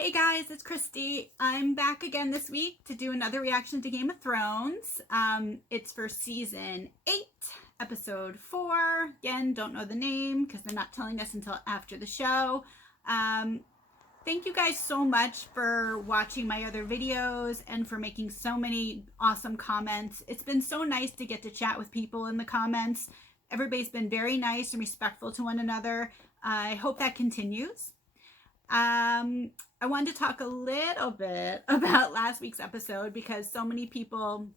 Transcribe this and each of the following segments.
Hey guys, it's Christy. I'm back again this week to do another reaction to Game of Thrones. It's for season 8, episode 4. Again, don't know the name because they're not telling us until after the show. Thank you guys so much for watching my other videos and for making so many awesome comments. It's been so nice to get to chat with people in the comments. Everybody's been very nice and respectful to one another. I hope that continues. I wanted to talk a little bit about last week's episode because so many people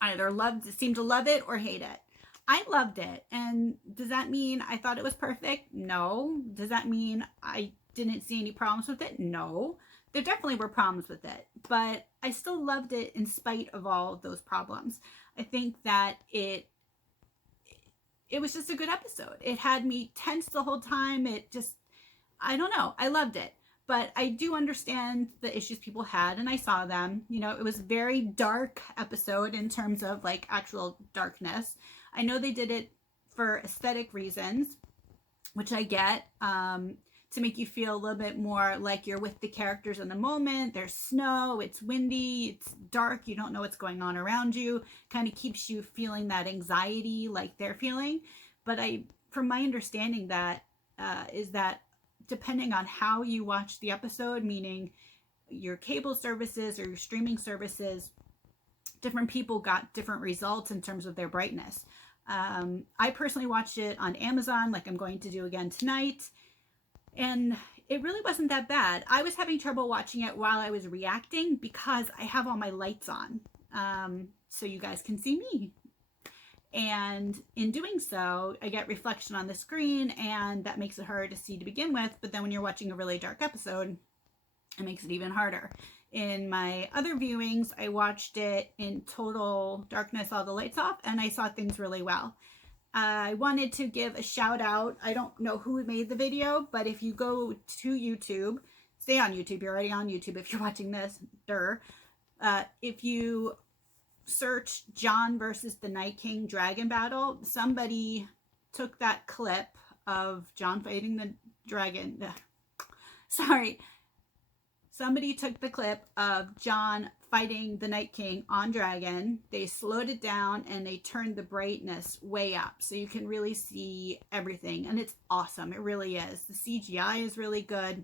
either seem to love it or hate it. I loved it. And does that mean I thought it was perfect? No. Does that mean I didn't see any problems with it? No. There definitely were problems with it, but I still loved it in spite of all of those problems. I think that it was just a good episode. It had me tense the whole time. I don't know. I loved it. But I do understand the issues people had, and I saw them. You know, it was a very dark episode in terms of like actual darkness. I know they did it for aesthetic reasons, which I get, to make you feel a little bit more like you're with the characters in the moment. There's snow, it's windy, it's dark, you don't know what's going on around you. Kind of keeps you feeling that anxiety like they're feeling. But from my understanding, that is that depending on how you watch the episode, meaning your cable services or your streaming services, different people got different results in terms of their brightness. I personally watched it on Amazon, like I'm going to do again tonight, and it really wasn't that bad. I was having trouble watching it while I was reacting because I have all my lights on, so you guys can see me. And in doing so, I get reflection on the screen, and that makes it hard to see to begin with. But then when you're watching a really dark episode, it makes it even harder. In my other viewings, I watched it in total darkness, all the lights off, and I saw things really well. I wanted to give a shout out. I don't know who made the video, but if you go to YouTube, stay on YouTube. You're already on YouTube if you're watching this. If you search Jon versus the Night King dragon battle, somebody took that clip of Jon fighting the dragon. Somebody took the clip of Jon fighting the Night King on dragon. They slowed it down and they turned the brightness way up so you can really see everything. And it's awesome. It really is. The CGI is really good.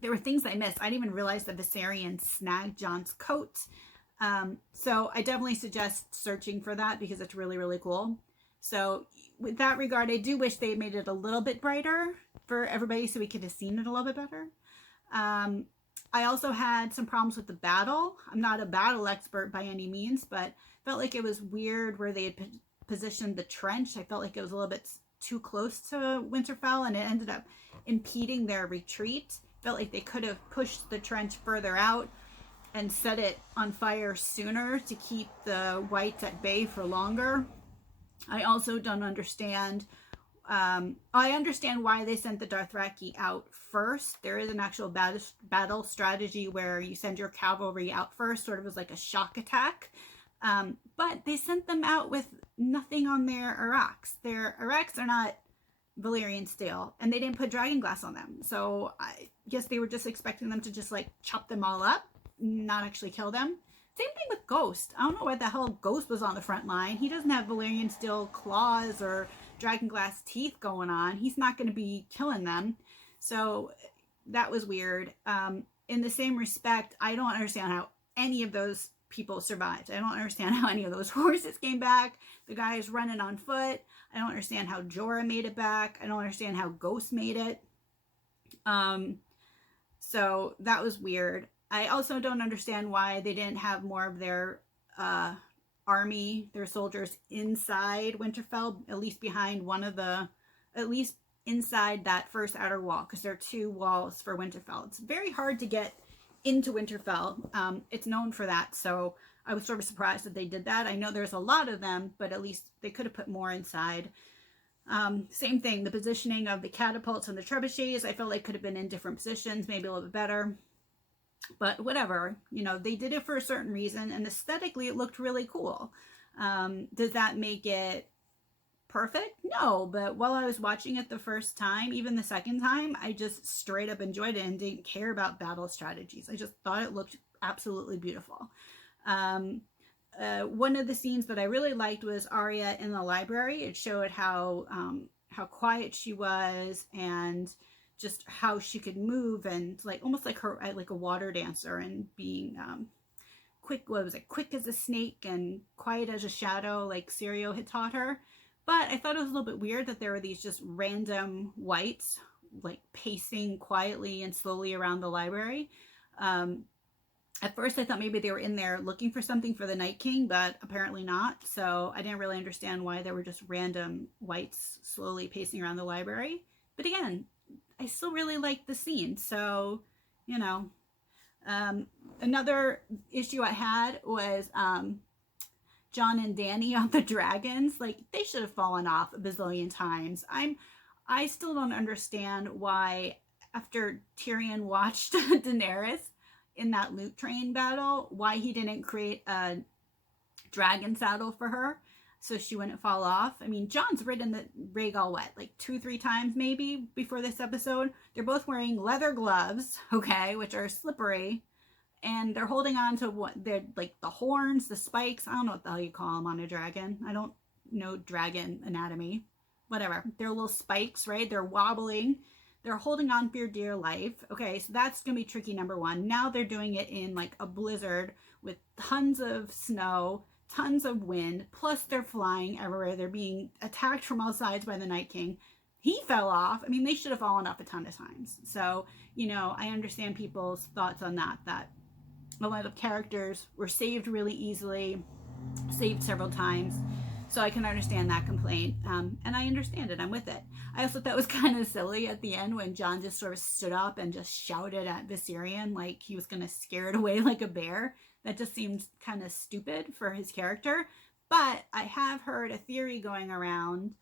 There were things I missed. I didn't even realize that Viserion snagged Jon's coat. So I definitely suggest searching for that because it's really, really cool. So with that regard, I do wish they made it a little bit brighter for everybody so we could have seen it a little bit better. I also had some problems with the battle. I'm not a battle expert by any means, but felt like it was weird where they had positioned the trench. I felt like it was a little bit too close to Winterfell, and it ended up impeding their retreat. Felt like they could have pushed the trench further out and set it on fire sooner to keep the whites at bay for longer. I also don't understand. I understand why they sent the Dothraki out first. There is an actual battle strategy where you send your cavalry out first, sort of as like a shock attack. But they sent them out with nothing on their araks. Their araks are not Valyrian steel, and they didn't put dragon glass on them. So I guess they were just expecting them to just like chop them all up, not actually kill them. Same thing with Ghost. I don't know why the hell Ghost was on the front line. He doesn't have Valyrian steel claws or dragon glass teeth going on. He's not going to be killing them. So that was weird. In the same respect, I don't understand how any of those people survived. I don't understand how any of those horses came back. The guy is running on foot. I don't understand how Jorah made it back. I don't understand how Ghost made it. So that was weird. I also don't understand why they didn't have more of their army, their soldiers inside Winterfell, at least behind at least inside that first outer wall, because there are 2 walls for Winterfell. It's very hard to get into Winterfell. It's known for that, so I was sort of surprised that they did that. I know there's a lot of them, but at least they could have put more inside. Same thing, the positioning of the catapults and the trebuchets, I felt like could have been in different positions, maybe a little bit better. But whatever, you know, they did it for a certain reason, and aesthetically it looked really cool. Does that make it perfect? No, but while I was watching it the first time, even the second time, I just straight up enjoyed it and didn't care about battle strategies. I just thought it looked absolutely beautiful. One of the scenes that I really liked was Arya in the library. It showed how quiet she was and just how she could move and like almost like her like a water dancer and being quick. What was it? Quick as a snake and quiet as a shadow, like Sirio had taught her. But I thought it was a little bit weird that there were these just random wights like pacing quietly and slowly around the library. At first I thought maybe they were in there looking for something for the Night King, but apparently not. So I didn't really understand why there were just random wights slowly pacing around the library. But again, I still really liked the scene. So, you know, another issue I had was John and Dany on the dragons. Like, they should have fallen off a bazillion times. I still don't understand why after Tyrion watched Daenerys in that loot train battle, why he didn't create a dragon saddle for her so she wouldn't fall off. I mean, John's ridden the Rhaegal what, like 2-3 times maybe before this episode. They're both wearing leather gloves, okay, which are slippery, and they're holding on to what they're like the horns, the spikes. I don't know what the hell you call them on a dragon. I don't know dragon anatomy. Whatever. They're little spikes, right? They're wobbling. They're holding on for your dear life. Okay, so that's going to be tricky, number one. Now they're doing it in like a blizzard with tons of snow, tons of wind, plus they're flying everywhere. They're being attacked from all sides by the Night King. He fell off. I mean, they should have fallen off a ton of times. So, you know, I understand people's thoughts on that a lot of characters were saved really easily, saved several times. So I can understand that complaint, and I understand it. I'm with it. I also thought it was kind of silly at the end when Jon just sort of stood up and just shouted at Viserion like he was going to scare it away like a bear. That just seemed kind of stupid for his character. But I have heard a theory going around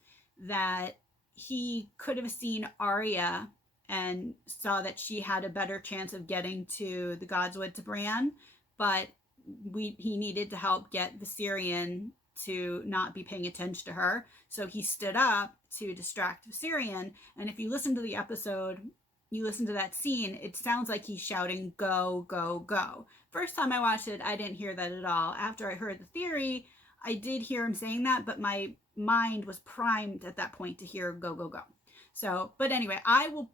that he could have seen Arya and saw that she had a better chance of getting to the Godswood to Bran, but he needed to help get Viserion to not be paying attention to her. So he stood up to distract Viserion. And if you listen to the episode, you listen to that scene, it sounds like he's shouting, go, go, go. First time I watched it, I didn't hear that at all. After I heard the theory, I did hear him saying that, but my mind was primed at that point to hear go, go, go. So, but anyway, I will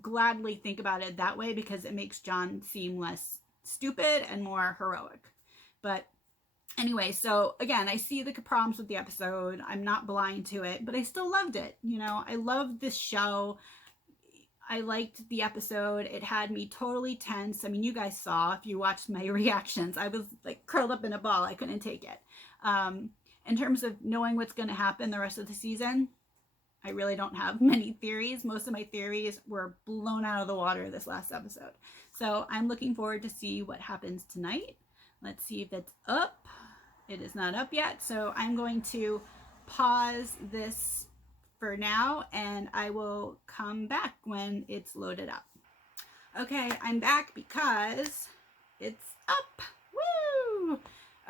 gladly think about it that way because it makes Jon seem less stupid and more heroic. But anyway, so again, I see the problems with the episode. I'm not blind to it, but I still loved it. You know, I loved this show. I liked the episode. It had me totally tense. I mean, you guys saw if you watched my reactions. I was like curled up in a ball. I couldn't take it. In terms of knowing what's going to happen the rest of the season, I really don't have many theories. Most of my theories were blown out of the water this last episode. So I'm looking forward to see what happens tonight. Let's see if it's up. It is not up yet. So I'm going to pause this for now and I will come back when it's loaded up. Okay, I'm back because it's up. Woo!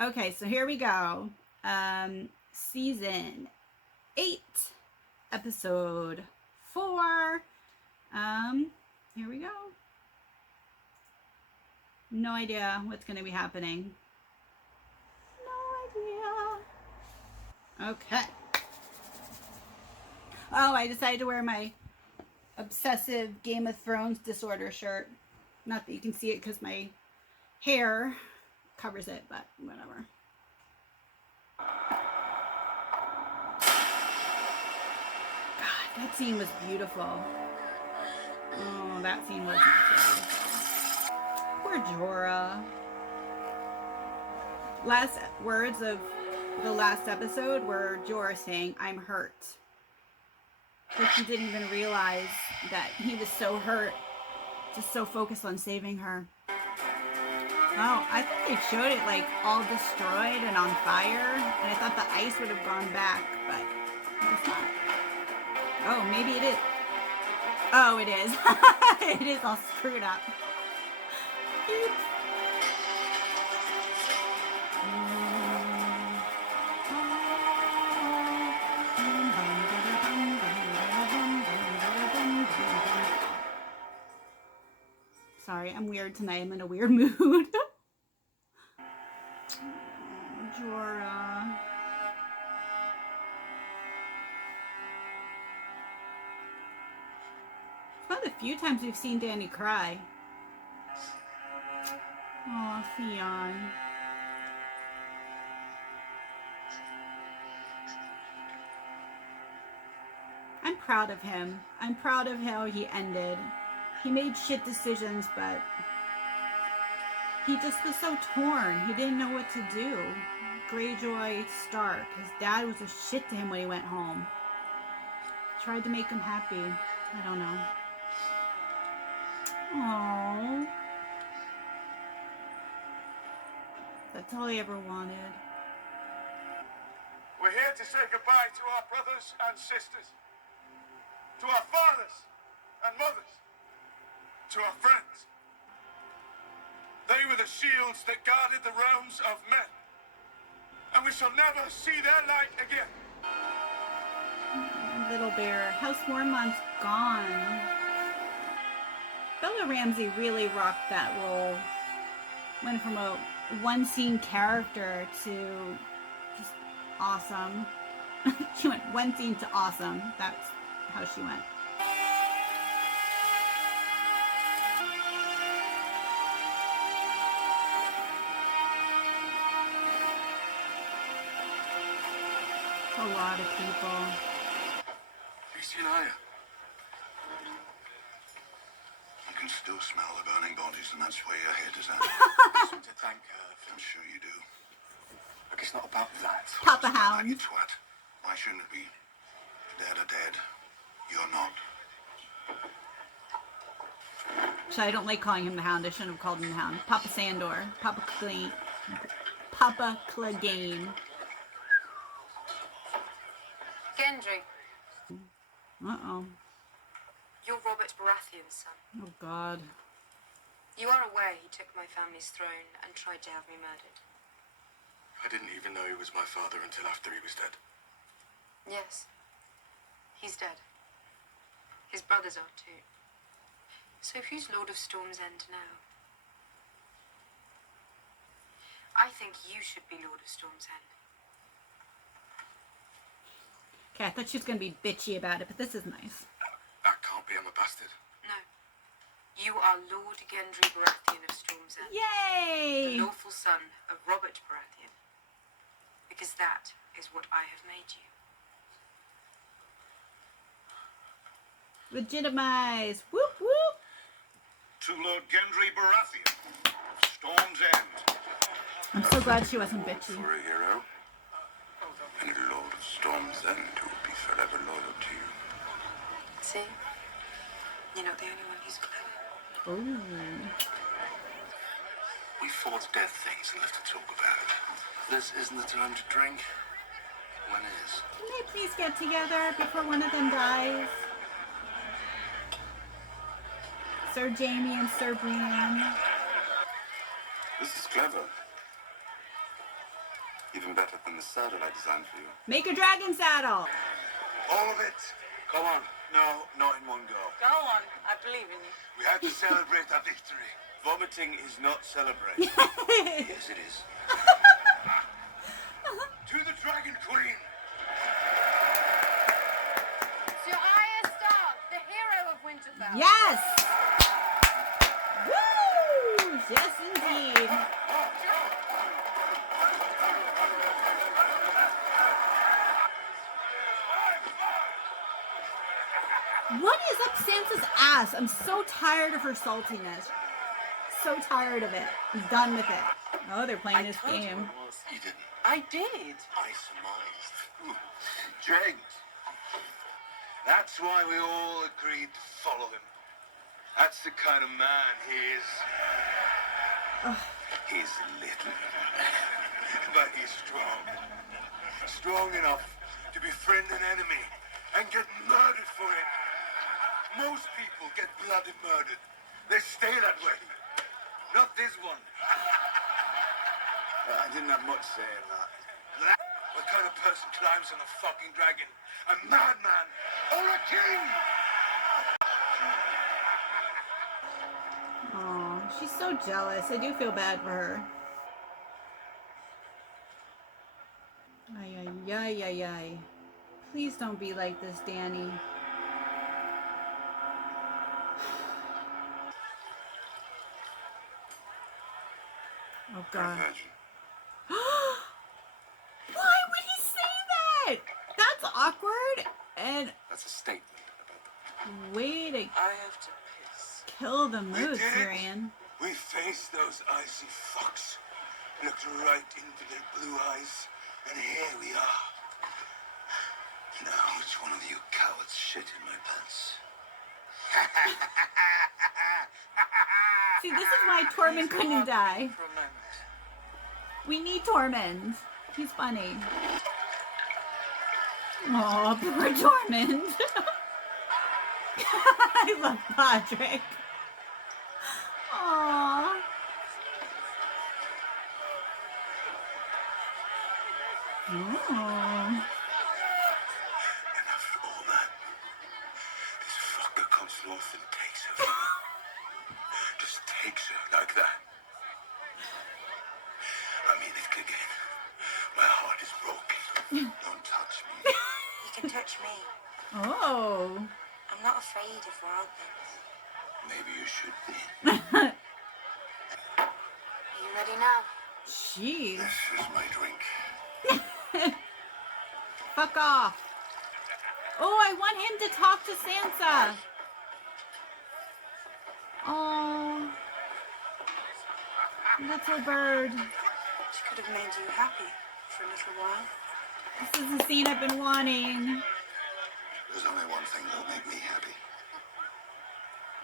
Okay, so here we go. Season 8. Episode 4. Here we go. No idea what's going to be happening. No idea. Okay. Oh, I decided to wear my obsessive Game of Thrones disorder shirt. Not that you can see it because my hair covers it, but whatever. That scene was beautiful. Oh, that scene was beautiful. Poor Jorah. Last words of the last episode were Jorah saying, "I'm hurt." Like he didn't even realize that he was so hurt, just so focused on saving her. Oh, I thought they showed it like all destroyed and on fire, and I thought the ice would have gone back, but it's not. Oh, maybe it is. Oh, it is. It is all screwed up. Oops. Sorry, I'm weird tonight. I'm in a weird mood. Oh, Jorah. It's one of the few times we've seen Dany cry. Oh, Theon. I'm proud of him. I'm proud of how he ended. He made shit decisions, but he just was so torn. He didn't know what to do. Greyjoy Stark, his dad was a shit to him when he went home. Tried to make him happy. I don't know. Aww. That's all he ever wanted. We're here to say goodbye to our brothers and sisters, to our fathers and mothers, to our friends. They were the shields that guarded the realms of men, and we shall never see their light again. Little Bear. House Mormont's gone. Bella Ramsey really rocked that role. Went from a one-scene character to just awesome. She went one scene to awesome. That's how she went. A lot of people. Have you seen Aya? You can still smell the burning bodies, and that's where your head is at. I want to thank her. I'm sure you do. But it's not about that. Papa Like Hound. you twat. Why shouldn't it be? Dead are dead. You're not. So I don't like calling him the Hound. I shouldn't have called him the Hound. Papa Sandor. Papa Clegane. Papa Clegane. Gendry, Uh-oh. you're Robert Baratheon's son. Oh, God. You are aware he took my family's throne and tried to have me murdered. I didn't even know he was my father until after he was dead. Yes. He's dead. His brothers are too. So who's Lord of Storm's End now? I think you should be Lord of Storm's End. Okay, I thought she was going to be bitchy about it, but this is nice. That can't be. I'm a bastard. No. You are Lord Gendry Baratheon of Storm's End. Yay! The lawful son of Robert Baratheon. Because that is what I have made you. Legitimize. Whoop, whoop. To Lord Gendry Baratheon of Storm's End. I'm so glad she wasn't bitchy. For a hero. And Lord of Storm's End who will be forever loyal to you. See? You're not the only one who's clever. Ooh. We fought dead things and live to talk about it. This isn't the time to drink. When is? Can they please get together before one of them dies? Sir Jamie and Sir Brienne. This is clever. Even better than the saddle I designed for you. Make a dragon saddle. All of it. Come on. No, not in one go. Go on. I believe in you. We have to celebrate our victory. Vomiting is not celebrating. Yes, it is. To the Dragon Queen. Sir Arya Stark, the hero of Winterfell. Yes! Woo! Yes, indeed. What is up Sansa's ass? I'm so tired of her saltiness. So tired of it. I'm done with it. Oh, they're playing this game. You didn't. I did. I surmised. James. That's why we all agreed to follow him. That's the kind of man he is. He's little, but he's strong. Strong enough to befriend an enemy and get murdered for it. Most people get bloody murdered. They stay that way. Not this one. I didn't have much say in that. What kind of person climbs on a fucking dragon? A madman or a king? Aww. so jealous. I do feel bad for her. Ay, ay, ay, ay, ay. Please don't be like this, Danny. Oh, God. Why would he say that? That's awkward. And That's a statement about the... way to I have to piss. kill the mood, did it. Syrian. We faced those icy fucks, looked right into their blue eyes, and here we are. Now which one of you cowards shit in my pants? See, this is why Tormund couldn't die. For a moment. We need Tormund. He's funny. Oh, poor Tormund. I love Podrick. Aww. Oh. And after all that, this fucker comes north and takes her from me. Just takes her like that. I mean it again. My heart is broken. Don't touch me. You can touch me. Oh. I'm not afraid of wild things. Maybe you should be. Are you ready now? Jeez. This is my drink. Fuck off. Oh, I want him to talk to Sansa. Oh. Little bird. She could have made you happy for a little while. This is the scene I've been wanting. There's only one thing that'll make me happy.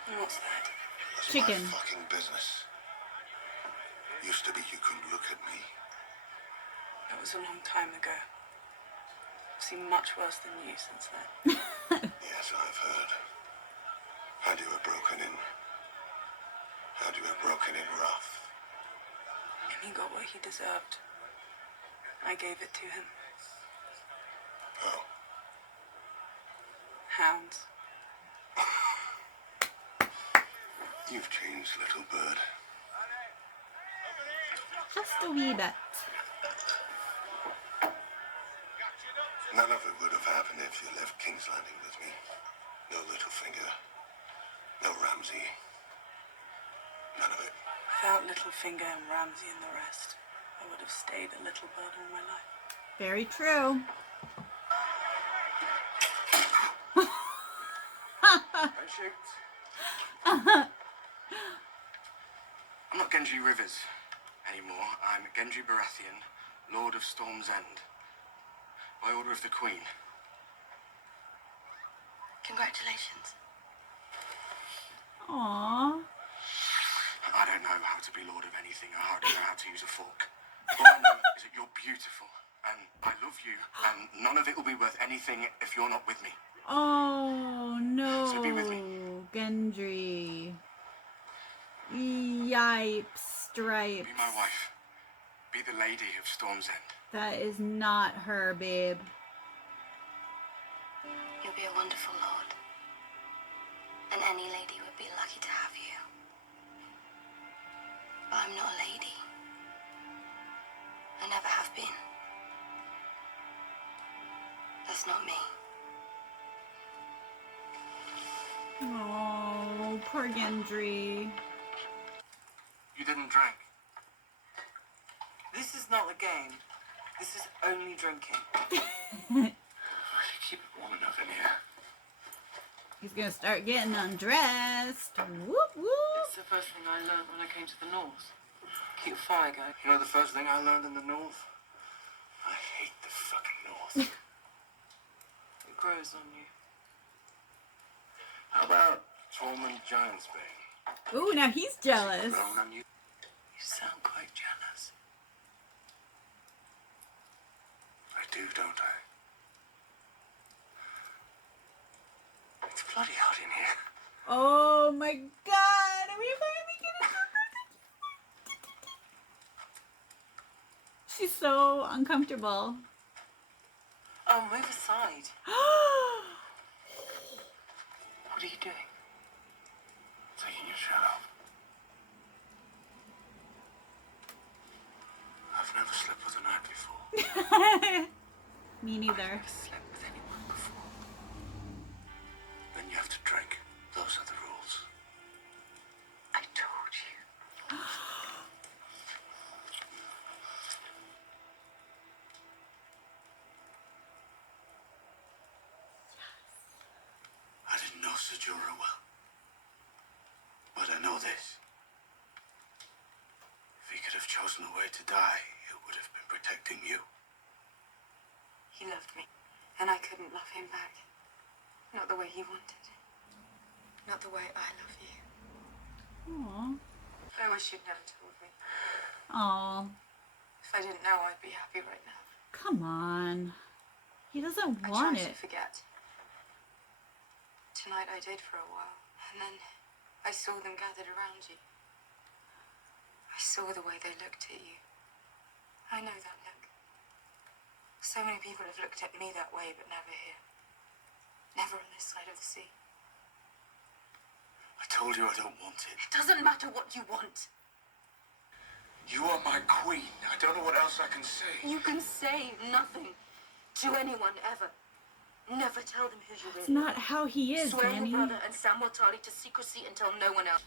And what's that? That's Chicken. my fucking business. Used to be you couldn't look at me. That was a long time ago. I've seen much worse than you since then. Yes, I've heard. Had you were broken in. Had you were broken in rough. And he got what he deserved. I gave it to him. Oh. Hounds. You've changed, little bird. Just a wee bit. None of it would have happened if you left King's Landing with me. No Littlefinger. No Ramsay. None of it. Without Littlefinger and Ramsay and the rest, I would have stayed a little bird all my life. Very true. I'm not Genji Rivers anymore. I'm Genji Baratheon, Lord of Storm's End. By order of the Queen. Congratulations. Aww. I don't know how to be Lord of anything. I hardly know how to use a fork. All I know is that you're beautiful, and I love you, and none of it will be worth anything if you're not with me. Oh no. So be with me. Gendry. Yipes. Stripes. Be my wife. Be the lady of Storm's End. That is not her, babe. You'll be a wonderful lord. And any lady would be lucky to have you. But I'm not a lady. I never have been. That's not me. Oh, poor Gendry. You didn't drink. This is not a game. This is only drinking. You keep it warm enough in here. He's gonna start getting undressed. Whoop whoop. It's the first thing I learned when I came to the north. Keep a fire going. You know the first thing I learned in the North? I hate the fucking North. It grows on you. How about Tormund Giantsbane? Ooh, now he's jealous. Grown on you? You sound quite jealous. I do, don't I? It's bloody hot in here. Oh my god. Are we finally gonna do this? She's so uncomfortable. Oh, move aside. What are you doing? Taking your shirt off. Me neither. I've never slept with anyone before. Then you have to drink. Those are the rules. I told you. I didn't know Sajura well. But I know this. If he could have chosen a way to die, it would have been protecting you. He loved me, and I couldn't love him back. Not the way he wanted. Not the way I love you. Aww. I wish you'd never told me. Aw. If I didn't know, I'd be happy right now. Come on. He doesn't I want tried it. to forget. Tonight I did for a while, and then I saw them gathered around you. I saw the way they looked at you. I know that look. So many people have looked at me that way, but never here. Never on this side of the sea. I told you I don't want it. It doesn't matter what you want. You are my queen. I don't know what else I can say. You can say nothing to anyone ever. Never tell them who you It's really not how he is, Swear Danny. your brother and Samuel Tarly to secrecy and tell no one else.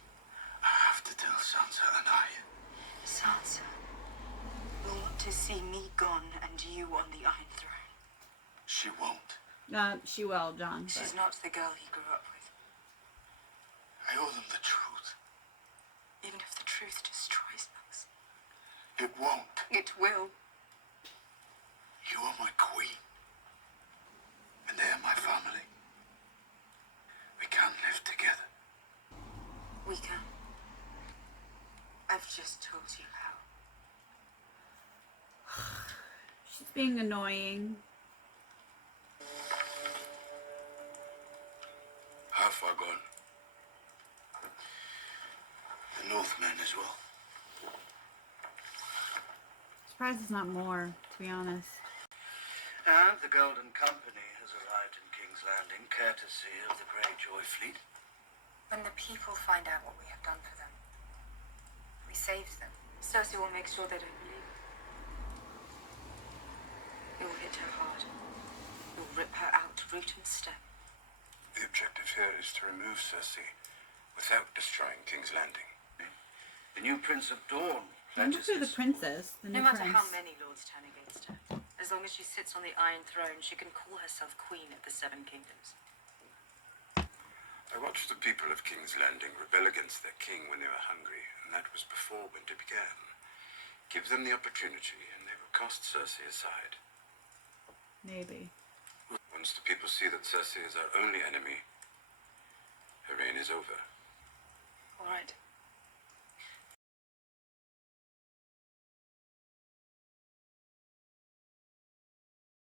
I have to tell Sansa and I. Sansa will want to see me gone and you on the Iron Throne. She won't. She will, John. She's But... not the girl he grew up with. I owe them the truth. Even if the truth destroys us. It won't. It will. You are my queen. And they are my family. We can live together. We can. I've just told you how. She's being annoying. How far gone? The Northmen as well. Surprised it's not more, to be honest. And the Golden Company has arrived in King's Landing, courtesy of the Greyjoy fleet. When the people find out what we have done for them, we save them. Cersei will make sure they don't leave. It will hit her hard. It will rip her out, root and stem. The objective here is to remove Cersei without destroying King's Landing. The new Prince of Dawn I wonder pledges who the his princess, the No new matter prince. how many lords turn against her, as long as she sits on the Iron Throne, she can call herself Queen of the Seven Kingdoms. I watched the people of King's Landing rebel against their king when they were hungry, and that was before winter began. Give them the opportunity, and they will cast Cersei aside. Maybe. Once the people see that Cersei is our only enemy, her reign is over. All right.